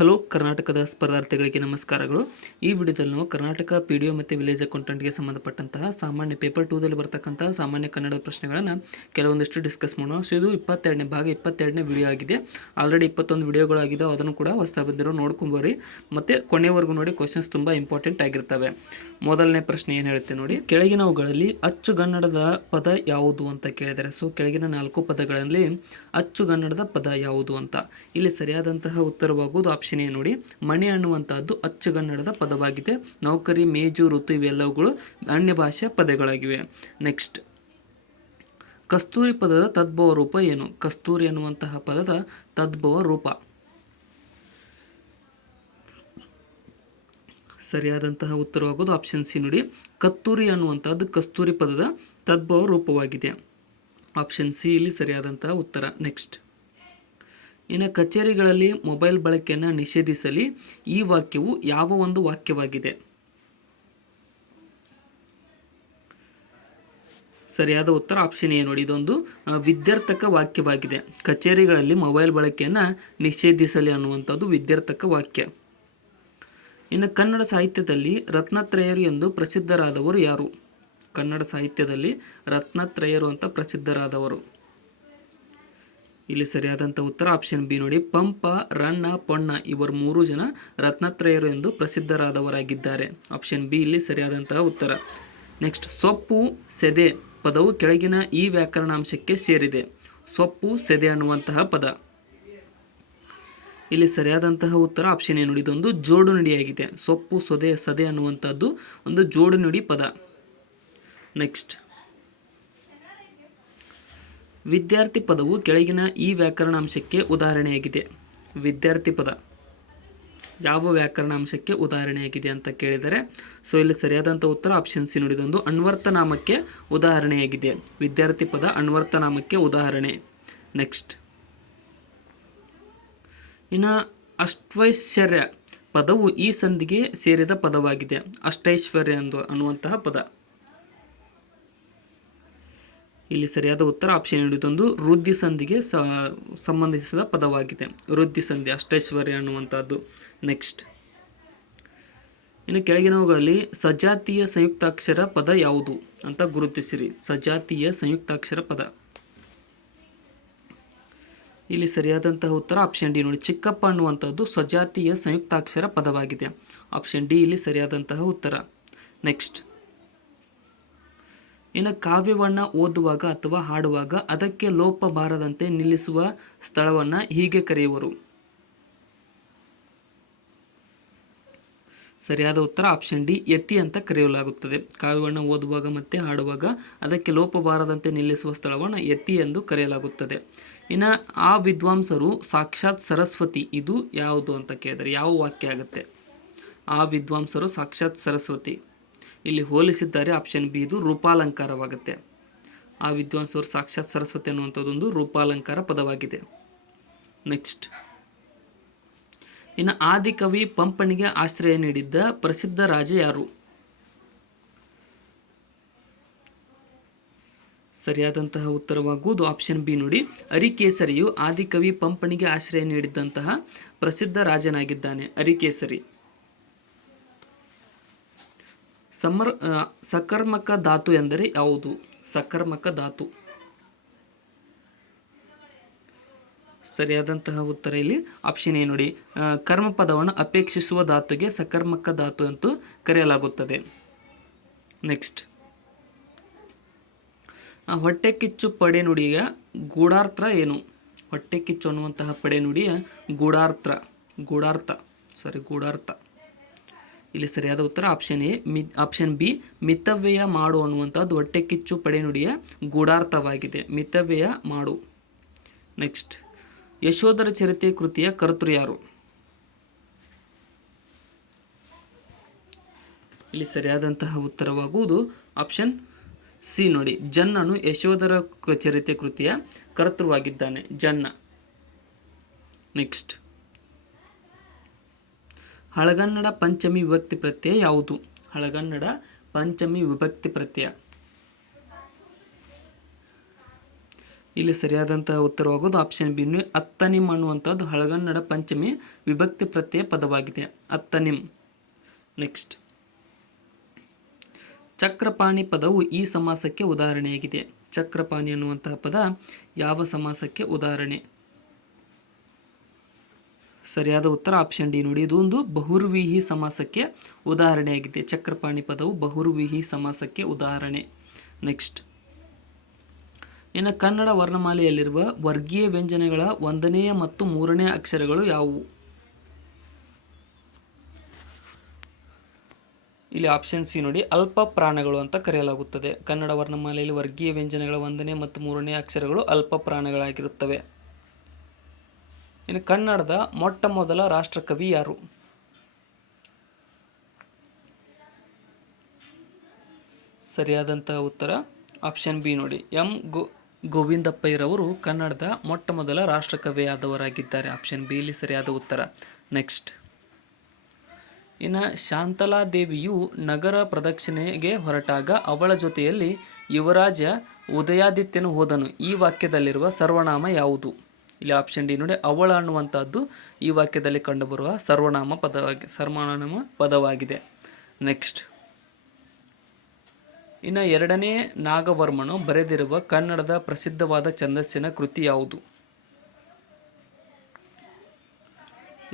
Hello ಕರ್ನಾಟಕದ ಸ್ಪರ್ಧಾರ್ಥಿಗಳಿಗೆ ನಮಸ್ಕಾರಗಳು. ಈ ವಿಡಿಯೋದಲ್ಲಿ ನಾವು ಕರ್ನಾಟಕ PDO ಮತ್ತು ವಿಲೇಜ್ ಅಕೌಂಟೆಂಟ್ಗೆ ಸಂಬಂಧಪಟ್ಟಂತಹ ಸಾಮಾನ್ಯ ಪೇಪರ್ 2ದಲ್ಲಿ ಬರ್ತಕ್ಕಂತಹ ಸಾಮಾನ್ಯ ಕನ್ನಡದ ಪ್ರಶ್ನೆಗಳನ್ನು ಕೆಲವೊಂದಿಷ್ಟು ಡಿಸ್ಕಸ್ ಮಾಡೋಣ. ಸೊ ಇದು 22ನೇ ಭಾಗ 22ನೇ ವಿಡಿಯೋ ಆಗಿದೆ. ಆಲ್ರೆಡಿ 21 ವಿಡಿಯೋಗಳಾಗಿದೆ, ಅದನ್ನು ಕೂಡ ಹೊಸದಾಗಿ ಬಂದಿರೋ ನೋಡ್ಕೊಂಬರ್ರಿ ಮತ್ತು ಕೊನೆವರೆಗೂ ನೋಡಿ. ಕ್ವಶನ್ಸ್ ತುಂಬ ಇಂಪಾರ್ಟೆಂಟ್ ಆಗಿರ್ತವೆ. ಮೊದಲನೇ ಪ್ರಶ್ನೆ ಏನು ಹೇಳುತ್ತೆ ನೋಡಿ. ಕೆಳಗಿನವುಗಳಲ್ಲಿ ಅಚ್ಚುಗನ್ನಡದ ಪದ ಯಾವುದು ಅಂತ ಕೇಳಿದರೆ, ಸೊ ಕೆಳಗಿನ 4 ಪದಗಳಲ್ಲಿ ಅಚ್ಚುಗನ್ನಡದ ಪದ ಯಾವುದು ಅಂತ. ಇಲ್ಲಿ ಸರಿಯಾದಂತಹ ಉತ್ತರವಾಗುವುದು ಆಪ್ಷನ್ ಎ ನೋಡಿ. ಮಣಿ ಅನ್ನುವಂತಹದ್ದು ಅಚ್ಚುಗನ್ನಡದ ಪದವಾಗಿದೆ. ನೌಕರಿ, ಮೇಜು, ಋತು ಇವೆಲ್ಲವುಗಳು ಅನ್ಯ ಭಾಷೆಯ ಪದಗಳಾಗಿವೆ. ನೆಕ್ಸ್ಟ್, ಕಸ್ತೂರಿ ಪದದ ತದ್ಭವ ರೂಪ ಏನು? ಕಸ್ತೂರಿ ಅನ್ನುವಂತಹ ಪದದ ತದ್ಭವ ರೂಪ ಸರಿಯಾದಂತಹ ಉತ್ತರವಾಗುವುದು ಆಪ್ಷನ್ ಸಿ ನೋಡಿ. ಕತ್ತೂರಿ ಅನ್ನುವಂಥದ್ದು ಕಸ್ತೂರಿ ಪದದ ತದ್ಭವ ರೂಪವಾಗಿದೆ. ಆಪ್ಷನ್ ಸಿ ಇಲ್ಲಿ ಸರಿಯಾದಂತಹ ಉತ್ತರ. ನೆಕ್ಸ್ಟ್, ಇನ್ನು ಕಚೇರಿಗಳಲ್ಲಿ ಮೊಬೈಲ್ ಬಳಕೆಯನ್ನು ನಿಷೇಧಿಸಲಿ ಈ ವಾಕ್ಯವು ಯಾವ ಒಂದು ವಾಕ್ಯವಾಗಿದೆ? ಸರಿಯಾದ ಉತ್ತರ ಆಪ್ಷನ್ ಎ ನೋಡಿ. ಇದೊಂದು ವಿದ್ಯಾರ್ಥಕ ವಾಕ್ಯವಾಗಿದೆ. ಕಚೇರಿಗಳಲ್ಲಿ ಮೊಬೈಲ್ ಬಳಕೆಯನ್ನು ನಿಷೇಧಿಸಲಿ ಅನ್ನುವಂಥದ್ದು ವಿದ್ಯಾರ್ಥಕ ವಾಕ್ಯ. ಇನ್ನು ಕನ್ನಡ ಸಾಹಿತ್ಯದಲ್ಲಿ ರತ್ನತ್ರಯರು ಎಂದು ಪ್ರಸಿದ್ಧರಾದವರು ಯಾರು? ಕನ್ನಡ ಸಾಹಿತ್ಯದಲ್ಲಿ ರತ್ನತ್ರಯರು ಅಂತ ಪ್ರಸಿದ್ಧರಾದವರು. ಇಲ್ಲಿ ಸರಿಯಾದಂಥ ಉತ್ತರ ಆಪ್ಷನ್ ಬಿ ನೋಡಿ. ಪಂಪ, ರನ್ನ, ಪೊನ್ನ ಇವರು 3 ಜನ ರತ್ನತ್ರಯರು ಎಂದು ಪ್ರಸಿದ್ಧರಾದವರಾಗಿದ್ದಾರೆ. ಆಪ್ಷನ್ ಬಿ ಇಲ್ಲಿ ಸರಿಯಾದಂತಹ ಉತ್ತರ. ನೆಕ್ಸ್ಟ್, ಸೊಪ್ಪು, ಸೆದೆ ಪದವು ಕೆಳಗಿನ ಈ ವ್ಯಾಕರಣಾಂಶಕ್ಕೆ ಸೇರಿದೆ. ಸೊಪ್ಪು, ಸೆದೆ ಅನ್ನುವಂತಹ ಪದ ಇಲ್ಲಿ ಸರಿಯಾದಂತಹ ಉತ್ತರ ಆಪ್ಷನ್ ಎ ನೋಡಿ. ಇದೊಂದು ಜೋಡು ನುಡಿಯಾಗಿದೆ. ಸೊಪ್ಪು, ಸದೆ ಅನ್ನುವಂಥದ್ದು ಒಂದು ಜೋಡು ನುಡಿ ಪದ. ನೆಕ್ಸ್ಟ್, ವಿದ್ಯಾರ್ಥಿ ಪದವು ಕೆಳಗಿನ ಈ ವ್ಯಾಕರಣಾಂಶಕ್ಕೆ ಉದಾಹರಣೆಯಾಗಿದೆ. ವಿದ್ಯಾರ್ಥಿ ಪದ ಯಾವ ವ್ಯಾಕರಣಾಂಶಕ್ಕೆ ಉದಾಹರಣೆಯಾಗಿದೆ ಅಂತ ಕೇಳಿದರೆ, ಸೊ ಇಲ್ಲಿ ಸರಿಯಾದಂಥ ಉತ್ತರ ಆಪ್ಷನ್ ಸಿ ನೋಡಿ. ಇದೊಂದು ಅನ್ವರ್ಥನಾಮಕ್ಕೆ ಉದಾಹರಣೆಯಾಗಿದೆ. ವಿದ್ಯಾರ್ಥಿ ಪದ ಅನ್ವರ್ಥನಾಮಕ್ಕೆ ಉದಾಹರಣೆ. ನೆಕ್ಸ್ಟ್, ಇನ್ನು ಅಷ್ಟೈಶ್ವರ್ಯ ಪದವು ಈ ಸಂಧಿಗೆ ಸೇರಿದ ಪದವಾಗಿದೆ. ಅಷ್ಟೈಶ್ವರ್ಯ ಅನ್ನುವಂತಹ ಪದ ಇಲ್ಲಿ ಸರಿಯಾದ ಉತ್ತರ ಆಪ್ಷನ್ ಇದೊಂದು ವೃದ್ಧಿ ಸಂಧಿಗೆ ಸಂಬಂಧಿಸಿದ ಪದವಾಗಿದೆ. ವೃದ್ಧಿ ಸಂಧಿ ಅಷ್ಟೈಶ್ವರ್ಯ ಅನ್ನುವಂಥದ್ದು. ನೆಕ್ಸ್ಟ್, ಇನ್ನು ಕೆಳಗಿನವುಗಳಲ್ಲಿ ಸಜಾತಿಯ ಸಂಯುಕ್ತಾಕ್ಷರ ಪದ ಯಾವುದು ಅಂತ ಗುರುತಿಸಿರಿ. ಸಜಾತಿಯ ಸಂಯುಕ್ತಾಕ್ಷರ ಪದ ಇಲ್ಲಿ ಸರಿಯಾದಂತಹ ಉತ್ತರ ಆಪ್ಷನ್ ಡಿ ನೋಡಿ. ಚಿಕ್ಕಪ್ಪ ಅನ್ನುವಂಥದ್ದು ಸಜಾತಿಯ ಸಂಯುಕ್ತಾಕ್ಷರ ಪದವಾಗಿದೆ. ಆಪ್ಷನ್ ಡಿ ಇಲ್ಲಿ ಸರಿಯಾದಂತಹ ಉತ್ತರ. ನೆಕ್ಸ್ಟ್, ಇನ್ನು ಕಾವ್ಯವನ್ನು ಓದುವಾಗ ಅಥವಾ ಹಾಡುವಾಗ ಅದಕ್ಕೆ ಲೋಪ ಬಾರದಂತೆ ನಿಲ್ಲಿಸುವ ಸ್ಥಳವನ್ನು ಹೀಗೆ ಕರೆಯುವರು. ಸರಿಯಾದ ಉತ್ತರ ಆಪ್ಷನ್ ಡಿ ಯತಿ ಅಂತ ಕರೆಯಲಾಗುತ್ತದೆ. ಕಾವ್ಯವನ್ನು ಓದುವಾಗ ಮತ್ತು ಹಾಡುವಾಗ ಅದಕ್ಕೆ ಲೋಪ ಬಾರದಂತೆ ನಿಲ್ಲಿಸುವ ಸ್ಥಳವನ್ನು ಯತಿ ಎಂದು ಕರೆಯಲಾಗುತ್ತದೆ. ಇನ್ನು ಆ ವಿದ್ವಾಂಸರು ಸಾಕ್ಷಾತ್ ಸರಸ್ವತಿ ಇದು ಯಾವುದು ಅಂತ ಕೇಳಿದರೆ ಯಾವ ವಾಕ್ಯ ಆಗುತ್ತೆ? ಆ ವಿದ್ವಾಂಸರು ಸಾಕ್ಷಾತ್ ಸರಸ್ವತಿ ಇಲ್ಲಿ ಹೋಲಿಸಿದ್ದಾರೆ. ಆಪ್ಷನ್ ಬಿ ಇದು ರೂಪಾಲಂಕಾರವಾಗುತ್ತೆ. ಆ ವಿದ್ವಾಂಸರು ಸಾಕ್ಷಾತ್ ಸರಸ್ವತಿ ಅನ್ನುವಂಥದ್ದೊಂದು ರೂಪಾಲಂಕಾರ ಪದವಾಗಿದೆ. ನೆಕ್ಸ್ಟ್, ಇನ್ನು ಆದಿಕವಿ ಪಂಪನಿಗೆ ಆಶ್ರಯ ನೀಡಿದ್ದ ಪ್ರಸಿದ್ಧ ರಾಜ ಯಾರು? ಸರಿಯಾದಂತಹ ಉತ್ತರವಾಗುವುದು ಆಪ್ಷನ್ ಬಿ ನೋಡಿ. ಅರಿಕೇಸರಿಯು ಆದಿಕವಿ ಪಂಪನಿಗೆ ಆಶ್ರಯ ನೀಡಿದ್ದಂತಹ ಪ್ರಸಿದ್ಧ ರಾಜನಾಗಿದ್ದಾನೆ. ಅರಿಕೇಸರಿ. ಸಕರ್ಮಕ ಧಾತು ಎಂದರೆ ಯಾವುದು? ಸಕರ್ಮಕ ಧಾತು ಸರಿಯಾದಂತಹ ಉತ್ತರ ಇಲ್ಲಿ ಆಪ್ಷನ್ ಎ ನೋಡಿ. ಕರ್ಮಪದವನ್ನು ಅಪೇಕ್ಷಿಸುವ ಧಾತುಗೆ ಸಕರ್ಮಕ ಧಾತು ಎಂದು ಕರೆಯಲಾಗುತ್ತದೆ. ನೆಕ್ಸ್ಟ್, ಹೊಟ್ಟೆ ಕಿಚ್ಚು ಪಡೆನುಡಿಯ ಗೂಢಾರ್ಥ ಏನು? ಹೊಟ್ಟೆ ಕಿಚ್ಚು ಅನ್ನುವಂತಹ ಪಡೆನುಡಿಯ ಗೂಢಾರ್ಥ ಇಲ್ಲಿ ಸರಿಯಾದ ಉತ್ತರ ಆಪ್ಷನ್ ಎ ಆಪ್ಷನ್ ಬಿ ಮಿತವ್ಯಯ ಮಾಡು ಅನ್ನುವಂಥದ್ದು ಹೊಟ್ಟೆ ಕಿಚ್ಚು ಪಡೆನುಡಿಯ ಗೂಢಾರ್ಥವಾಗಿದೆ. ಮಿತವ್ಯಯ ಮಾಡು. ನೆಕ್ಸ್ಟ್, ಯಶೋಧರ ಚರಿತೆ ಕೃತಿಯ ಕರ್ತೃ ಯಾರು? ಇಲ್ಲಿ ಸರಿಯಾದಂತಹ ಉತ್ತರವಾಗುವುದು ಆಪ್ಷನ್ ಸಿ ನೋಡಿ. ಜನ್ನನು ಯಶೋಧರ ಚರಿತೆ ಕೃತಿಯ ಕರ್ತೃವಾಗಿದ್ದಾನೆ. ಜನ್ನ. ನೆಕ್ಸ್ಟ್, ಹಳಗನ್ನಡ ಪಂಚಮಿ ವಿಭಕ್ತಿ ಪ್ರತ್ಯಯ ಯಾವುದು? ಹಳಗನ್ನಡ ಪಂಚಮಿ ವಿಭಕ್ತಿ ಪ್ರತ್ಯಯ ಇಲ್ಲಿ ಸರಿಯಾದಂತಹ ಉತ್ತರವಾಗೋದು ಆಪ್ಷನ್ ಬಿ ಅತ್ತನಿಮ್ ಅನ್ನುವಂಥದ್ದು ಹಳಗನ್ನಡ ಪಂಚಮಿ ವಿಭಕ್ತಿ ಪ್ರತ್ಯಯ ಪದವಾಗಿದೆ. ಅತ್ತನಿಮ್. ನೆಕ್ಸ್ಟ್, ಚಕ್ರಪಾಣಿ ಪದವು ಈ ಸಮಾಸಕ್ಕೆ ಉದಾಹರಣೆಯಾಗಿದೆ. ಚಕ್ರಪಾಣಿ ಅನ್ನುವಂತಹ ಪದ ಯಾವ ಸಮಾಸಕ್ಕೆ ಉದಾಹರಣೆ? ಸರಿಯಾದ ಉತ್ತರ ಆಪ್ಷನ್ ಡಿ ನೋಡಿ. ಇದು ಒಂದು ಬಹುರ್ವೀಹಿ ಸಮಾಸಕ್ಕೆ ಉದಾಹರಣೆಯಾಗಿದೆ. ಚಕ್ರಪಾಣಿ ಪದವು ಬಹುರ್ವೀಹಿ ಸಮಾಸಕ್ಕೆ ಉದಾಹರಣೆ. ನೆಕ್ಸ್ಟ್, ಇನ್ನು ಕನ್ನಡ ವರ್ಣಮಾಲೆಯಲ್ಲಿರುವ ವರ್ಗೀಯ ವ್ಯಂಜನಗಳ 1ನೇ ಮತ್ತು 3ನೇ ಅಕ್ಷರಗಳು ಯಾವುವು? ಇಲ್ಲಿ ಆಪ್ಷನ್ ಸಿ ನೋಡಿ, ಅಲ್ಪ ಪ್ರಾಣಗಳು ಅಂತ ಕರೆಯಲಾಗುತ್ತದೆ. ಕನ್ನಡ ವರ್ಣಮಾಲೆಯಲ್ಲಿ ವರ್ಗೀಯ ವ್ಯಂಜನಗಳ 1ನೇ ಮತ್ತು 3ನೇ ಅಕ್ಷರಗಳು ಅಲ್ಪ ಪ್ರಾಣಗಳಾಗಿರುತ್ತವೆ. ಇನ್ನು ಕನ್ನಡದ ಮೊಟ್ಟ ಮೊದಲ ರಾಷ್ಟ್ರಕವಿ ಯಾರು? ಸರಿಯಾದಂತಹ ಉತ್ತರ ಆಪ್ಷನ್ ಬಿ ನೋಡಿ, ಗೋವಿಂದಪ್ಪಯ್ಯರವರು ಕನ್ನಡದ ಮೊಟ್ಟ ಮೊದಲ ರಾಷ್ಟ್ರಕವಿಯಾದವರಾಗಿದ್ದಾರೆ. ಆಪ್ಷನ್ ಬಿ ಇಲ್ಲಿ ಸರಿಯಾದ ಉತ್ತರ. ನೆಕ್ಸ್ಟ್, ಇನ್ನು ಶಾಂತಲಾದೇವಿಯು ನಗರ ಪ್ರದಕ್ಷಿಣೆಗೆ ಹೊರಟಾಗ ಅವಳ ಜೊತೆಯಲ್ಲಿ ಯುವರಾಜ ಉದಯಾದಿತ್ಯನು ಹೋದನು. ಈ ವಾಕ್ಯದಲ್ಲಿರುವ ಸರ್ವನಾಮ ಯಾವುದು? ಇಲ್ಲಿ ಆಪ್ಷನ್ ಡಿ ನೋಡಿ, ಅವಳ ಅನ್ನುವಂಥದ್ದು ಈ ವಾಕ್ಯದಲ್ಲಿ ಕಂಡುಬರುವ ಸರ್ವನಾಮ ಪದವಾಗಿದೆ. ನೆಕ್ಸ್ಟ್, ಇನ್ನು 2ನೇ ನಾಗವರ್ಮನು ಬರೆದಿರುವ ಕನ್ನಡದ ಪ್ರಸಿದ್ಧವಾದ ಛಂದಸ್ಸಿನ ಕೃತಿ ಯಾವುದು?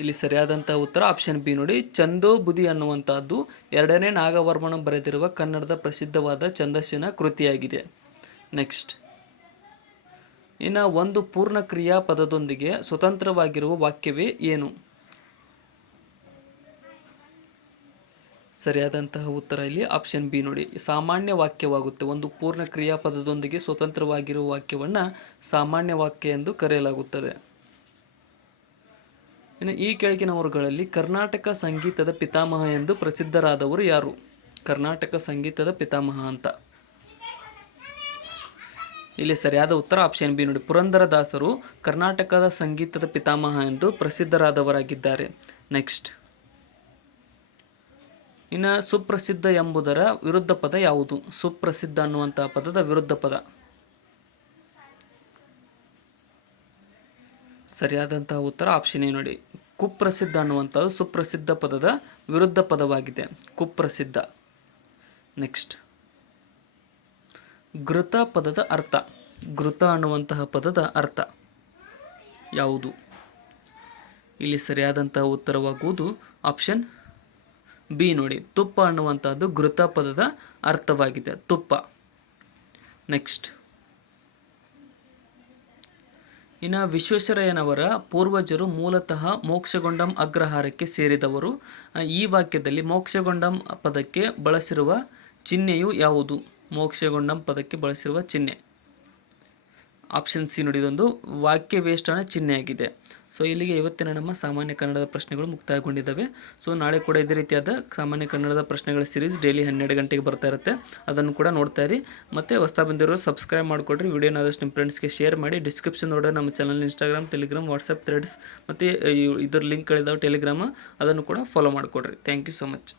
ಇಲ್ಲಿ ಸರಿಯಾದಂತಹ ಉತ್ತರ ಆಪ್ಷನ್ ಬಿ ನೋಡಿ, ಛಂದೋಬುದಿ ಅನ್ನುವಂಥದ್ದು 2ನೇ ನಾಗವರ್ಮನು ಬರೆದಿರುವ ಕನ್ನಡದ ಪ್ರಸಿದ್ಧವಾದ ಛಂದಸ್ಸಿನ ಕೃತಿಯಾಗಿದೆ. ನೆಕ್ಸ್ಟ್, ಇನ್ನು ಒಂದು ಪೂರ್ಣ ಕ್ರಿಯಾ ಪದದೊಂದಿಗೆ ಸ್ವತಂತ್ರವಾಗಿರುವ ವಾಕ್ಯವೇ ಏನು? ಸರಿಯಾದಂತಹ ಉತ್ತರ ಇಲ್ಲಿ ಆಪ್ಷನ್ ಬಿ ನೋಡಿ, ಸಾಮಾನ್ಯ ವಾಕ್ಯವಾಗುತ್ತೆ. ಒಂದು ಪೂರ್ಣ ಕ್ರಿಯಾಪದದೊಂದಿಗೆ ಸ್ವತಂತ್ರವಾಗಿರುವ ವಾಕ್ಯವನ್ನು ಸಾಮಾನ್ಯ ವಾಕ್ಯ ಎಂದು ಕರೆಯಲಾಗುತ್ತದೆ. ಇನ್ನು ಈ ಕೆಳಗಿನವರುಗಳಲ್ಲಿ ಕರ್ನಾಟಕ ಸಂಗೀತದ ಪಿತಾಮಹ ಎಂದು ಪ್ರಸಿದ್ಧರಾದವರು ಯಾರು? ಕರ್ನಾಟಕ ಸಂಗೀತದ ಪಿತಾಮಹ ಅಂತ. ಇಲ್ಲಿ ಸರಿಯಾದ ಉತ್ತರ ಆಪ್ಷನ್ ಬಿ ನೋಡಿ, ಪುರಂದರದಾಸರು ಕರ್ನಾಟಕದ ಸಂಗೀತದ ಪಿತಾಮಹ ಎಂದು ಪ್ರಸಿದ್ಧರಾದವರಾಗಿದ್ದಾರೆ. ನೆಕ್ಸ್ಟ್, ಇನ್ನು ಸುಪ್ರಸಿದ್ಧ ಎಂಬುದರ ವಿರುದ್ಧ ಪದ ಯಾವುದು? ಸುಪ್ರಸಿದ್ಧ ಅನ್ನುವಂತಹ ಪದದ ವಿರುದ್ಧ ಪದ. ಸರಿಯಾದಂತಹ ಉತ್ತರ ಆಪ್ಷನ್ ಎ ನೋಡಿ, ಕುಪ್ರಸಿದ್ಧ ಅನ್ನುವಂಥದ್ದು ಸುಪ್ರಸಿದ್ಧ ಪದದ ವಿರುದ್ಧ ಪದವಾಗಿದೆ. ಕುಪ್ರಸಿದ್ಧ. ನೆಕ್ಸ್ಟ್, ಘೃತ ಪದದ ಅರ್ಥ. ಘೃತ ಅನ್ನುವಂತಹ ಪದದ ಅರ್ಥ ಯಾವುದು? ಇಲ್ಲಿ ಸರಿಯಾದಂತಹ ಉತ್ತರವಾಗುವುದು ಆಪ್ಷನ್ ಬಿ ನೋಡಿ, ತುಪ್ಪ ಅನ್ನುವಂಥದ್ದು ಘೃತ ಪದದ ಅರ್ಥವಾಗಿದೆ. ತುಪ್ಪ. ನೆಕ್ಸ್ಟ್, ಇನ್ನು ವಿಶ್ವೇಶ್ವರಯ್ಯನವರ ಪೂರ್ವಜರು ಮೂಲತಃ ಮೋಕ್ಷಗೊಂಡಂ ಅಗ್ರಹಾರಕ್ಕೆ ಸೇರಿದವರು. ಈ ವಾಕ್ಯದಲ್ಲಿ ಮೋಕ್ಷಗೊಂಡಂ ಪದಕ್ಕೆ ಬಳಸಿರುವ ಚಿಹ್ನೆಯು ಯಾವುದು? ಮೋಕ್ಷಗೊಂಡಂ ಪದಕ್ಕೆ ಬಳಸಿರುವ ಚಿಹ್ನೆ ಆಪ್ಷನ್ ಸಿ ನೋಡಿ, ಇದೊಂದು ವಾಕ್ಯ ವೇಷ್ಟನ ಚಿಹ್ನೆಯಾಗಿದೆ. ಸೊ ಇಲ್ಲಿಗೆ ಇವತ್ತಿನ ನಮ್ಮ ಸಾಮಾನ್ಯ ಕನ್ನಡದ ಪ್ರಶ್ನೆಗಳು ಮುಕ್ತಾಯಗೊಂಡಿದ್ದಾವೆ. ಸೊ ನಾಳೆ ಕೂಡ ಇದೇ ರೀತಿಯಾದ ಸಾಮಾನ್ಯ ಕನ್ನಡದ ಪ್ರಶ್ನೆಗಳ ಸಿರೀಸ್ ಡೈಲಿ 12 ಗಂಟೆಗೆ ಬರ್ತಾ ಇರುತ್ತೆ. ಅದನ್ನು ಕೂಡ ನೋಡ್ತಾ ಇರಿ. ಮತ್ತು ಹೊಸ ಬಂದಿರೋ ಸಬ್ಸ್ಕ್ರೈಬ್ ಮಾಡಿಕೊಡ್ರಿ. ವಿಡಿಯೋನ ಆದಷ್ಟು ನಿಮ್ಮ ಫ್ರೆಂಡ್ಸ್ಗೆ ಶೇರ್ ಮಾಡಿ. ಡಿಸ್ಕ್ರಿಪ್ಷನ್ ನೋಡಿದ್ರೆ ನಮ್ಮ channel Instagram, Telegram, WhatsApp Threads ಮತ್ತು ಇದರ ಲಿಂಕ್ಗಳಿದ್ದಾವೆ ಟೆಲಿಗ್ರಾಮ್, ಅದನ್ನು ಕೂಡ ಫಾಲೋ ಮಾಡಿಕೊಡ್ರಿ. Thank you so much.